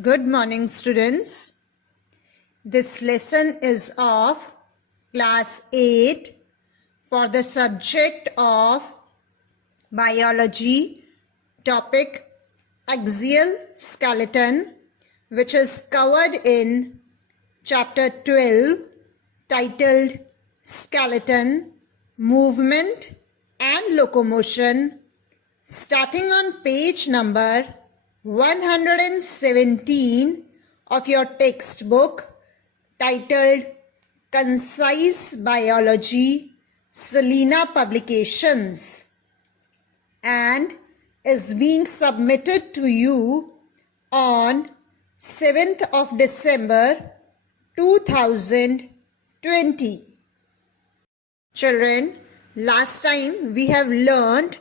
Good morning, students. This lesson is of class 8 for the subject of biology, topic axial skeleton, which is covered in chapter 12 titled Skeleton, Movement and Locomotion, starting on page number 117 of your textbook titled Concise Biology, Selena Publications, and is being submitted to you on 7th of December 2020. Children, last time we have learned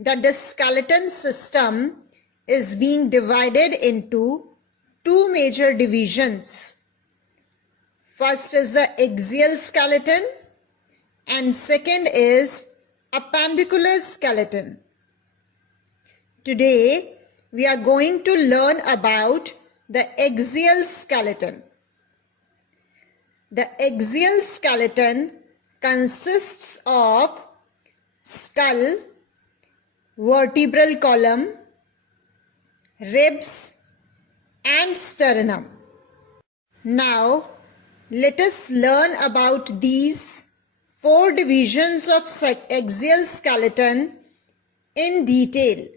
that the skeleton system is being divided into two major divisions. First is the axial skeleton and second is appendicular skeleton. Today we are going to learn about the axial skeleton. The axial skeleton consists of skull, vertebral column, ribs and sternum. Now let us learn about these four divisions of axial skeleton in detail.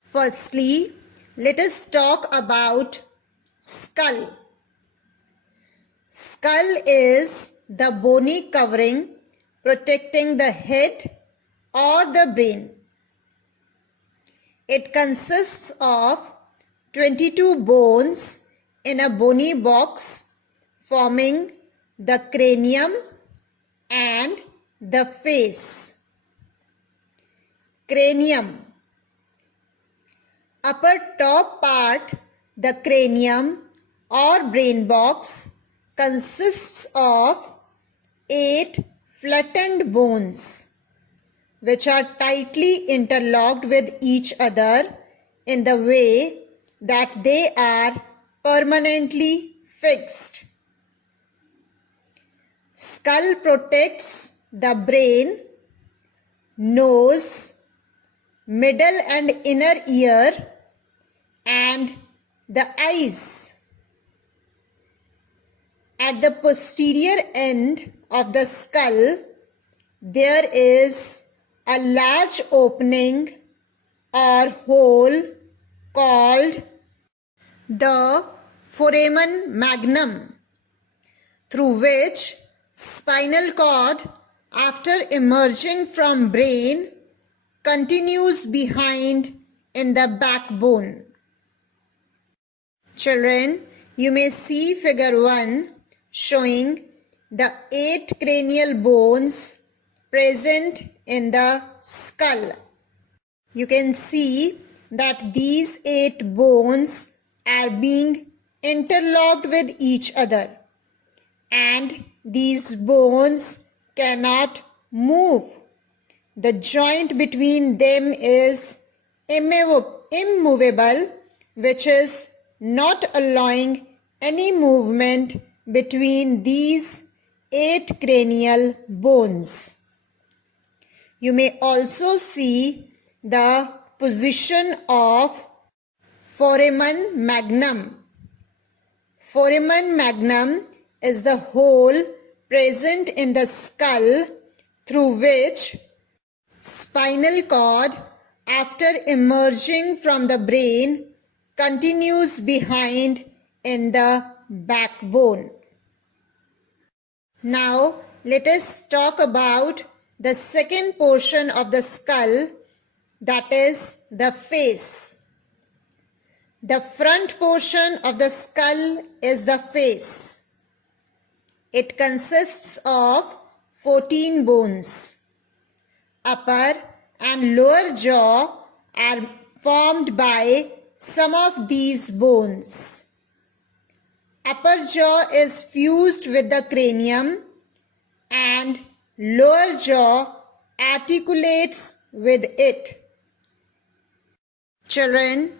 Firstly, let us talk about skull. Skull is the bony covering protecting the head or the brain. It consists of 22 bones in a bony box forming the cranium and the face. Cranium. Upper top part, the cranium or brain box, consists of 8 flattened bones which are tightly interlocked with each other in the way that they are permanently fixed. Skull protects the brain, nose, middle and inner ear, and the eyes. At the posterior end of the skull, there is a large opening or hole called the foramen magnum, through which spinal cord, after emerging from brain, continues behind in the backbone. Children, you may see figure 1 showing the 8 cranial bones present in the skull. You can see that these 8 bones are being interlocked with each other, and these bones cannot move. The joint between them is immovable, which is not allowing any movement between these 8 cranial bones. You may also see the position of foramen magnum. Foramen magnum is the hole present in the skull through which spinal cord, after emerging from the brain, continues behind in the backbone. Now let us talk about the second portion of the skull, that is the face. The front portion of the skull is the face. It consists of 14 bones. Upper and lower jaw are formed by some of these bones. Upper jaw is fused with the cranium and lower jaw articulates with it. Children,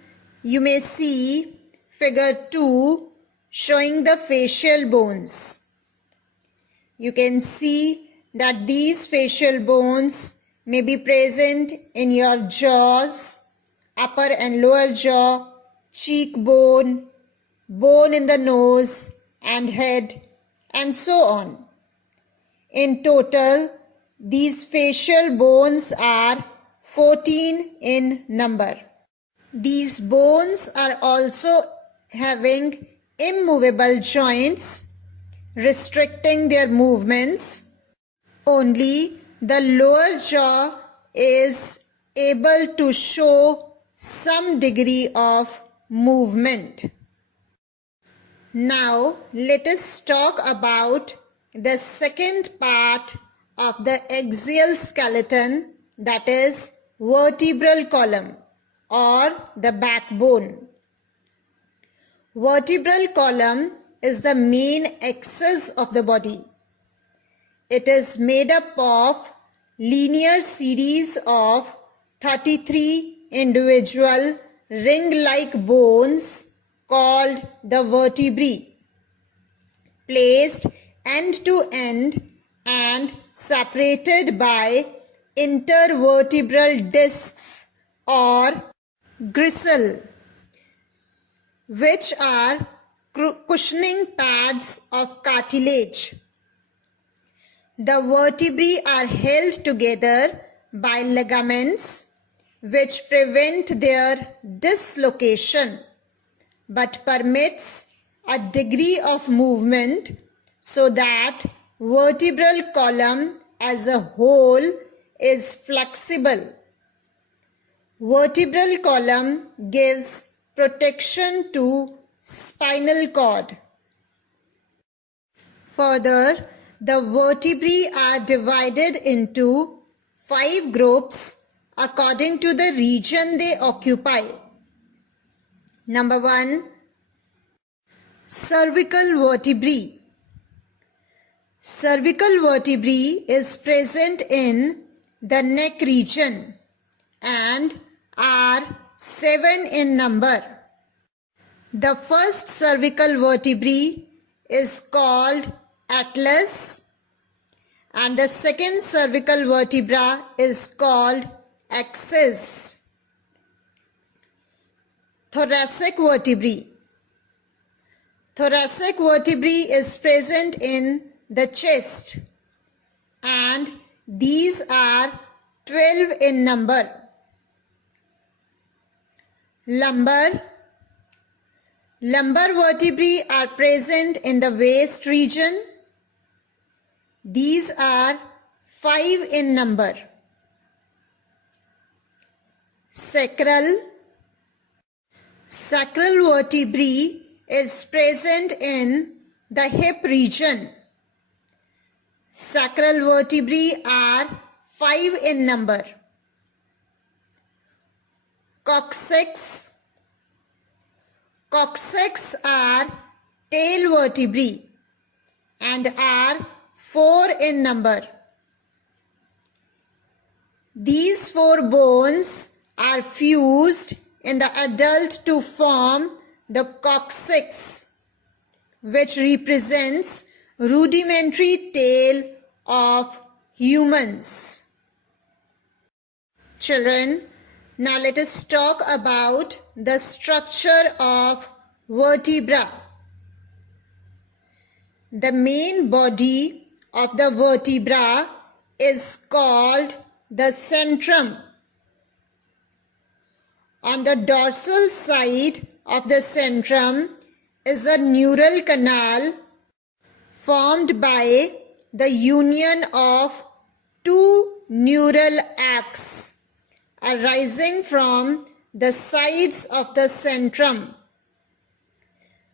you may see figure 2 showing the facial bones. You can see that these facial bones may be present in your jaws, upper and lower jaw, cheekbone, bone in the nose and head, and so on. In total, these facial bones are 14 in number. These bones are also having immovable joints, restricting their movements. Only the lower jaw is able to show some degree of movement. Now let us talk about the second part of the axial skeleton, that is vertebral column or the backbone. Vertebral column is the main axis of the body. It is made up of linear series of 33 individual ring-like bones called the vertebrae, placed end to end and separated by intervertebral discs or gristle, which are cushioning pads of cartilage. The vertebrae are held together by ligaments which prevent their dislocation but permits a degree of movement so that vertebral column as a whole is flexible. Vertebral column gives protection to spinal cord. Further, the vertebrae are divided into 5 groups according to the region they occupy. Number 1, cervical vertebrae. Cervical vertebrae is present in the neck region and are 7 in number. The first cervical vertebrae is called atlas and the second cervical vertebra is called axis. Thoracic vertebrae. Thoracic vertebrae is present in the chest and these are 12 in number. Lumbar. Lumbar vertebrae are present in the waist region. These are 5 in number. Sacral. Sacral vertebrae is present in the hip region. Sacral vertebrae are 5 in number. Coccyx. Coccyx are tail vertebrae and are 4 in number. These 4 bones are fused in the adult to form the coccyx, which represents rudimentary tail of humans. Children, now let us talk about the structure of vertebra. The main body of the vertebra is called the centrum. On the dorsal side of the centrum is a neural canal formed by the union of 2 neural arcs arising from the sides of the centrum.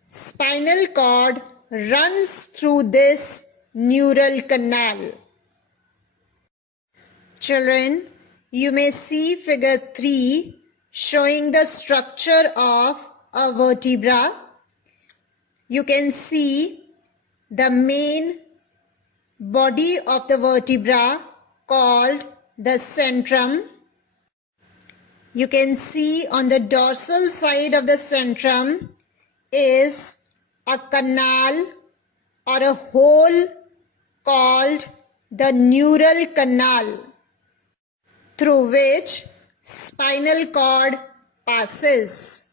Spinal cord runs through this neural canal. Children, you may see figure 3 showing the structure of a vertebra. You can see the main body of the vertebra called the centrum. you can see on the dorsal side of the centrum is a canal or a hole called the neural canal, through which spinal cord passes.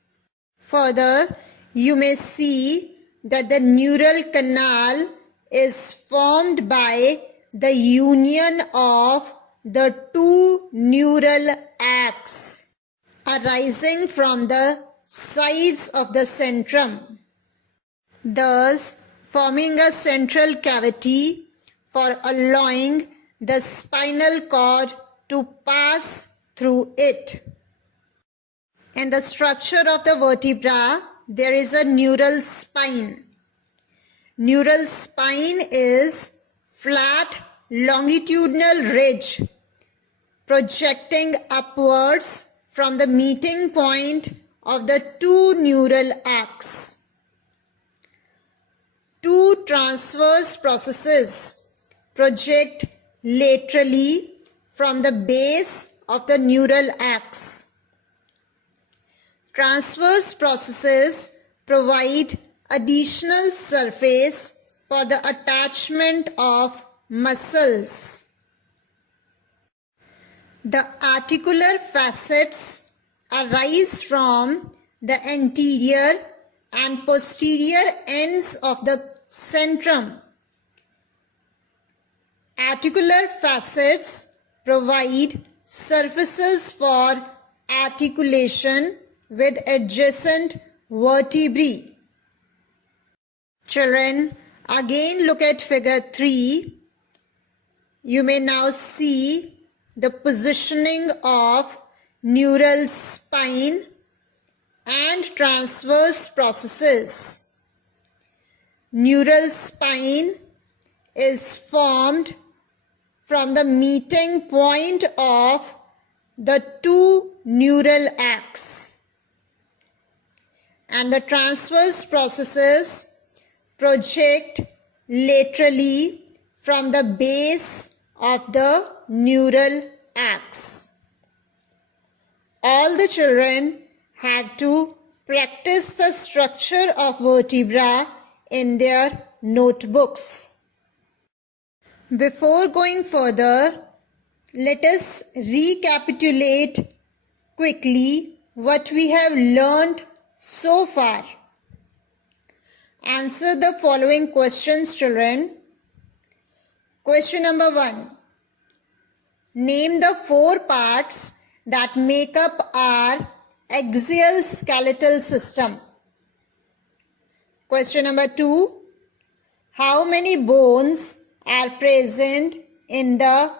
Further, you may see that the neural canal is formed by the union of the two neural arcs arising from the sides of the centrum, thus forming a central cavity for allowing the spinal cord to pass through it. In the structure of the vertebra, there is a neural spine. Neural spine is flat longitudinal ridge projecting upwards from the meeting point of the two neural arcs. Two transverse processes project laterally from the base of the neural arcs. Transverse processes provide additional surface for the attachment of muscles. The articular facets arise from the anterior and posterior ends of the centrum. Articular facets provide surfaces for articulation with adjacent vertebrae. Children, again look at figure 3. You may now see the positioning of neural spine and transverse processes. Neural spine is formed from the meeting point of the two neural arcs, and the transverse processes project laterally from the base of the neural arcs. All the children had to practice the structure of vertebra in their notebooks. Before going further, let us recapitulate quickly what we have learned so far. Answer the following questions, children. Question number 1. Name the 4 parts that make up our axial skeletal system. Question number 2. How many bones are present in the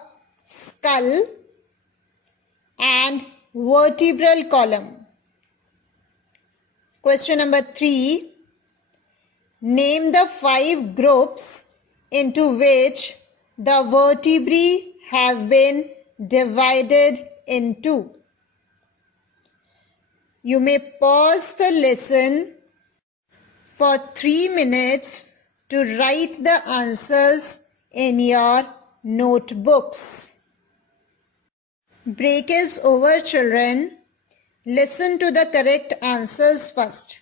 skull and vertebral column? Question number 3. Name the 5 groups into which the vertebrae have been divided into. You may pause the lesson for 3 minutes to write the answers in your notebooks. Break is over, children. Listen to the correct answers first.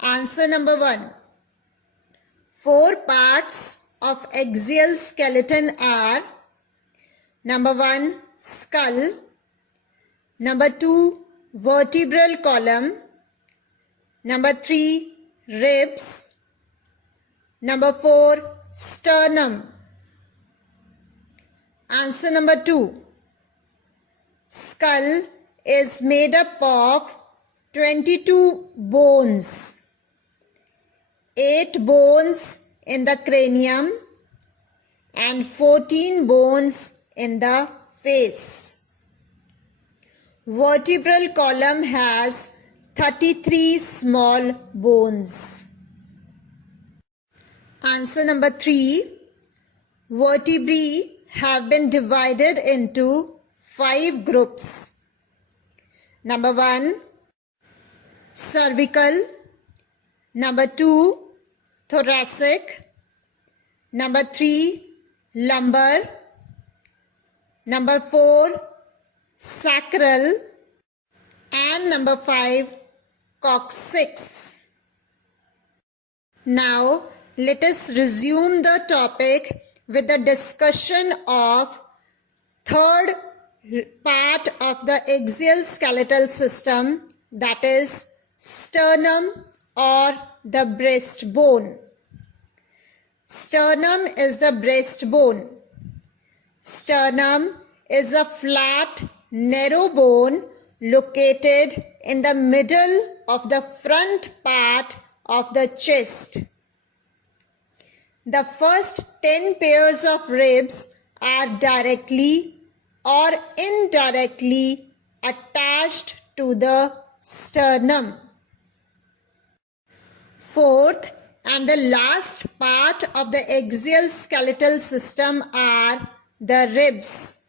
Answer number 1. 4 parts of axial skeleton are: number 1, skull; number 2, vertebral column; number 3, ribs; number 4, sternum. Answer number 2. Skull is made up of 22 bones. 8 bones in the cranium and 14 bones in the face. Vertebral column has 33 small bones. Answer number 3. Vertebrae have been divided into 5 groups. Number 1, cervical; number 2, thoracic; number 3, lumbar; number 4, sacral; and number 5, coccyx. Now let us resume the topic with the discussion of third part of the axial skeletal system, that is sternum or the breastbone. Sternum is the breastbone. Sternum is a flat, narrow bone located in the middle of the front part of the chest. The first 10 pairs of ribs are directly or indirectly attached to the sternum. Fourth and the last part of the axial skeletal system are the ribs.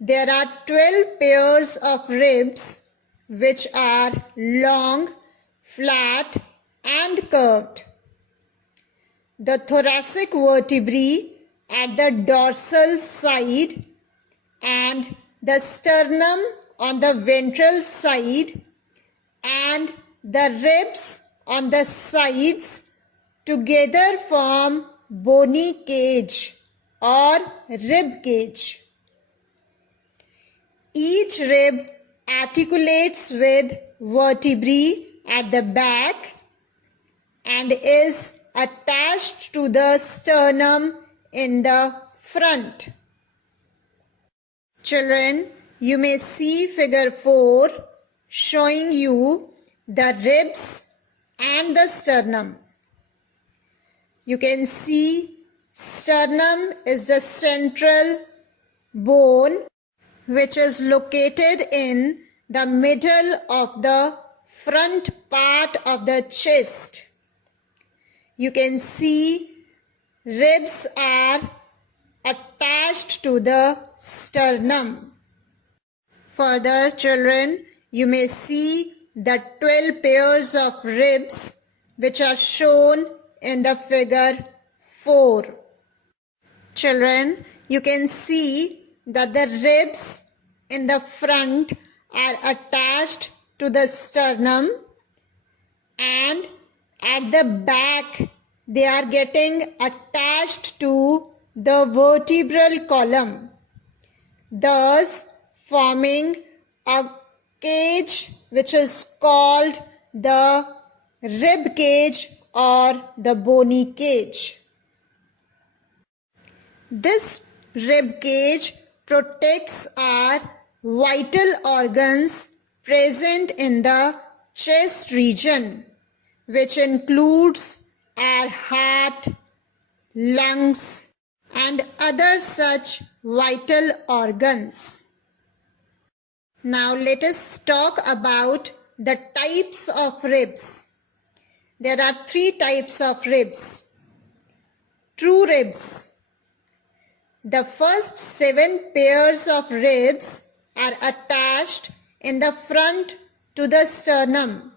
There are 12 pairs of ribs which are long, flat and curved. The thoracic vertebrae at the dorsal side and the sternum on the ventral side and the ribs on the sides together form bony cage or rib cage. Each rib articulates with vertebrae at the back and is attached to the sternum in the front. Children, you may see figure 4 showing you the ribs and the sternum. You can see sternum is the central bone which is located in the middle of the front part of the chest. You can see ribs are attached to the sternum. Further, children, you may see the 12 pairs of ribs which are shown in the figure 4. Children, you can see that the ribs in the front are attached to the sternum and at the back they are getting attached to the vertebral column, thus forming a cage which is called the rib cage or the bony cage. This rib cage protects our vital organs present in the chest region, which includes our heart, lungs, and other such vital organs. Now let us talk about the types of ribs. There are 3 types of ribs. True ribs. The first 7 pairs of ribs are attached in the front to the sternum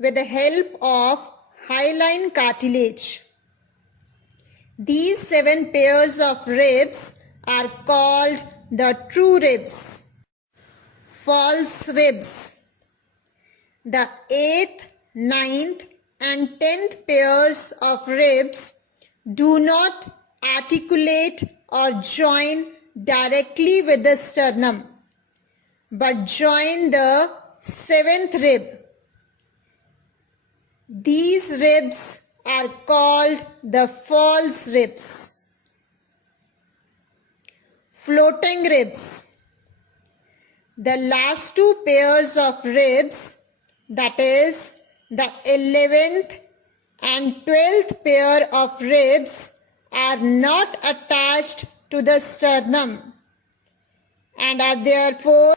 with the help of hyaline cartilage. These 7 pairs of ribs are called the true ribs. False ribs. The 8th, 9th and 10th pairs of ribs do not articulate or join directly with the sternum, but join the 7th rib. These ribs are called the false ribs. Floating ribs. The last 2 pairs of ribs, that is the 11th and 12th pair of ribs, are not attached to the sternum and are therefore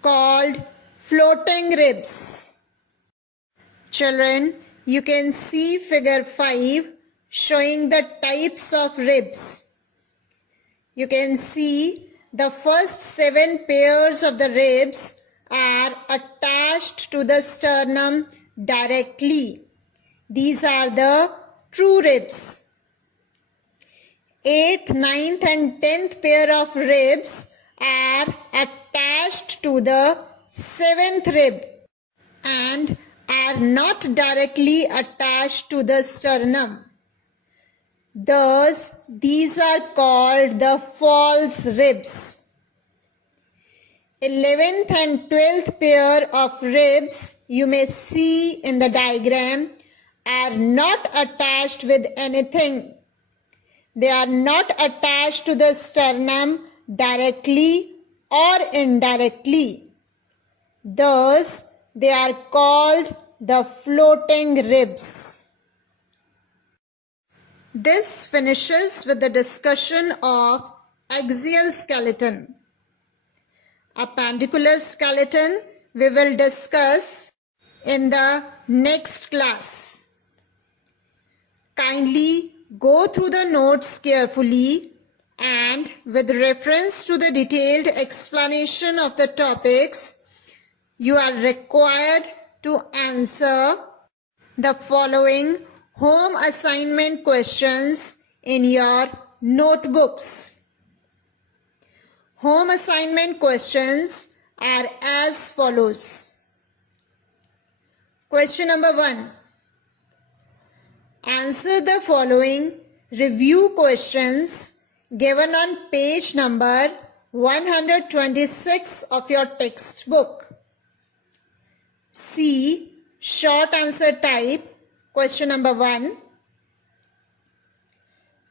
called floating ribs. Children, you can see figure 5 showing the types of ribs. You can see the first 7 pairs of the ribs are attached to the sternum directly. These are the true ribs. 8th, 9th and 10th pair of ribs are attached to the seventh rib and are not directly attached to the sternum. Thus, these are called the false ribs. 11th and 12th pair of ribs you may see in the diagram are not attached with anything. They are not attached to the sternum directly or indirectly. Thus, they are called the floating ribs. This finishes with the discussion of axial skeleton. Appendicular skeleton we will discuss in the next class. Kindly go through the notes carefully and with reference to the detailed explanation of the topics, you are required to answer the following home assignment questions in your notebooks. Home assignment questions are as follows. Question number 1. Answer the following review questions given on page number 126 of your textbook. C. Short answer type. Question number 1.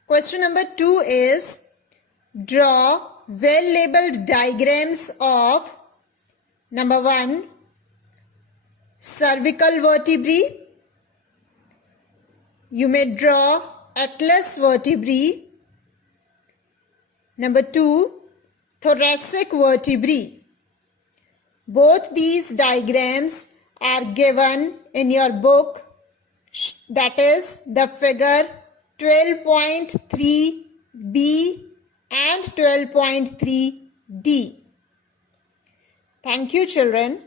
Question number 2 is draw well-labeled diagrams of number 1. Cervical vertebrae. You may draw atlas vertebrae. Number 2. Thoracic vertebrae. Both these diagrams are given in your book, that is the figure 12.3b and 12.3d. Thank you, children.